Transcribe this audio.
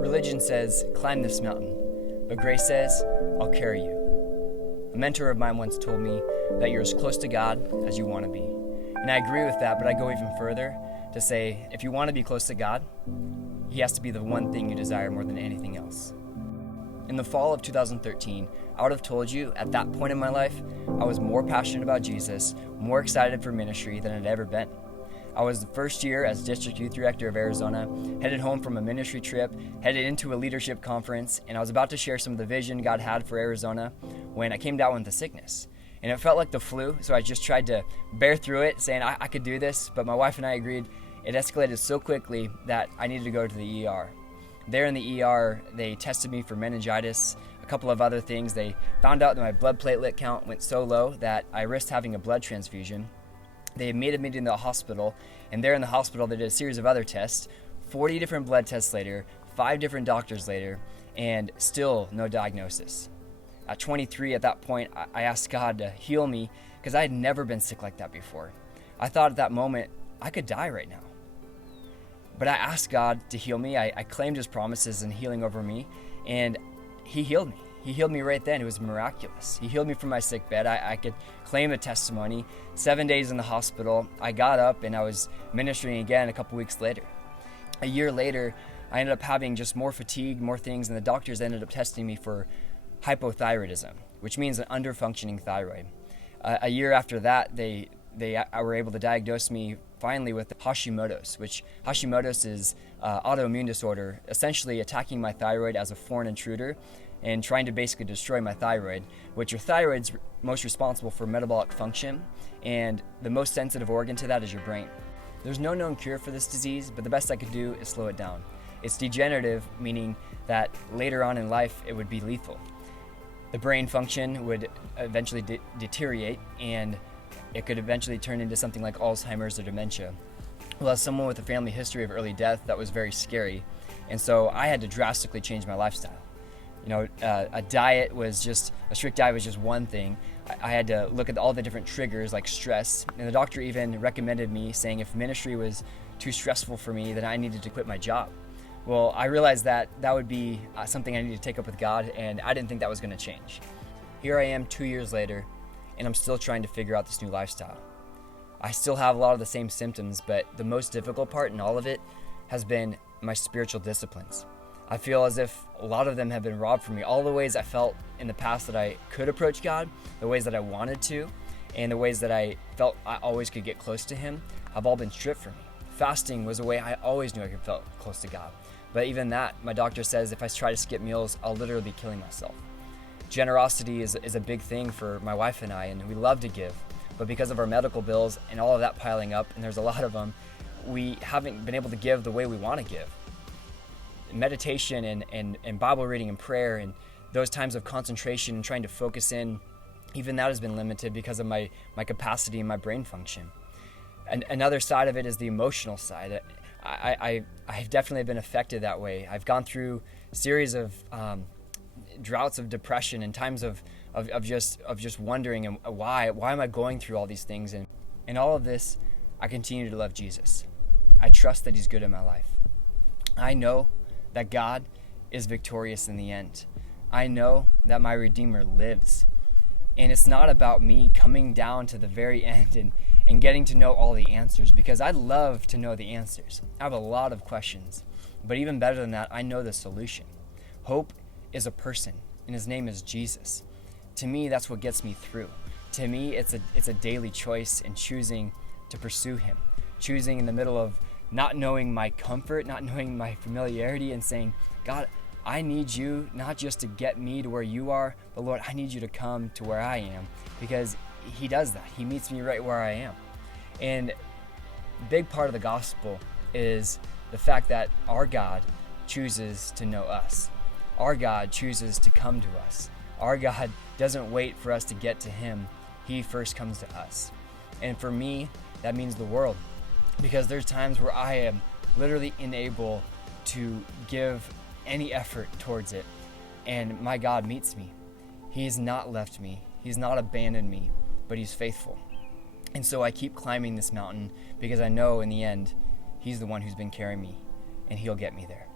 Religion says, climb this mountain, but grace says, I'll carry you. A mentor of mine once told me that you're as close to God as you want to be. And I agree with that, but I go even further to say, if you want to be close to God, He has to be the one thing you desire more than anything else. In the fall of 2013, I would have told you at that point in my life, I was more passionate about Jesus, more excited for ministry than I'd ever been. I was the first year as District Youth Director of Arizona, headed home from a ministry trip, headed into a leadership conference, and I was about to share some of the vision God had for Arizona when I came down with a sickness. And it felt like the flu, so I just tried to bear through it, saying I could do this, but my wife and I agreed it escalated so quickly that I needed to go to the ER. There in the ER, they tested me for meningitis, a couple of other things. They found out that my blood platelet count went so low that I risked having a blood transfusion. They admitted me to the hospital, and there in the hospital they did a series of other tests, 40 different blood tests later, 5 different doctors later, and still no diagnosis. At 23 at that point, I asked God to heal me because I had never been sick like that before. I thought at that moment, I could die right now. But I asked God to heal me. I claimed His promises and healing over me, and He healed me. He healed me right then. It was miraculous. He healed me from my sick bed. I could claim a testimony. 7 days in the hospital, I got up and I was ministering again a couple weeks later. A year later, I ended up having just more fatigue, more things, and the doctors ended up testing me for hypothyroidism, which means an underfunctioning thyroid. A year after that, they were able to diagnose me finally with Hashimoto's, which Hashimoto's is autoimmune disorder, essentially attacking my thyroid as a foreign intruder and trying to basically destroy my thyroid, which your thyroid's most responsible for metabolic function, and the most sensitive organ to that is your brain. There's no known cure for this disease, but the best I could do is slow it down. It's degenerative, meaning that later on in life it would be lethal. The brain function would eventually deteriorate, and it could eventually turn into something like Alzheimer's or dementia. Well, as someone with a family history of early death, that was very scary, and so I had to drastically change my lifestyle. A strict diet was just one thing. I had to look at all the different triggers like stress, and the doctor even recommended me, saying if ministry was too stressful for me, then I needed to quit my job. Well, I realized that would be something I needed to take up with God, and I didn't think that was going to change. Here I am 2 years later, and I'm still trying to figure out this new lifestyle. I still have a lot of the same symptoms, but the most difficult part in all of it has been my spiritual disciplines. I feel as if a lot of them have been robbed from me. All the ways I felt in the past that I could approach God, the ways that I wanted to, and the ways that I felt I always could get close to Him have all been stripped from me. Fasting was a way I always knew I could feel close to God. But even that, my doctor says if I try to skip meals, I'll literally be killing myself. Generosity is a big thing for my wife and I, and we love to give. But because of our medical bills and all of that piling up, and there's a lot of them, we haven't been able to give the way we want to give. Meditation and Bible reading and prayer and those times of concentration and trying to focus in, even that has been limited because of my capacity and my brain function. And another side of it is the emotional side. I've definitely been affected that way. I've gone through a series of droughts of depression and times of just wondering and why am I going through all these things, and in all of this I continue to love Jesus. I trust that He's good in my life. I know that God is victorious in the end. I know that my Redeemer lives, and it's not about me coming down to the very end and getting to know all the answers, because I'd love to know the answers. I have a lot of questions, but even better than that, I know the solution. Hope is a person, and His name is Jesus. To me, that's what gets me through. To me, it's a daily choice in choosing to pursue Him, choosing in the middle of not knowing my comfort, not knowing my familiarity, and saying, God, I need You not just to get me to where You are, but Lord, I need You to come to where I am, because He does that. He meets me right where I am. And a big part of the gospel is the fact that our God chooses to know us. Our God chooses to come to us. Our God doesn't wait for us to get to Him. He first comes to us. And for me, that means the world, because there's times where I am literally unable to give any effort towards it, and my God meets me. He has not left me. He's not abandoned me, but He's faithful. And so I keep climbing this mountain because I know in the end, He's the one who's been carrying me, and He'll get me there.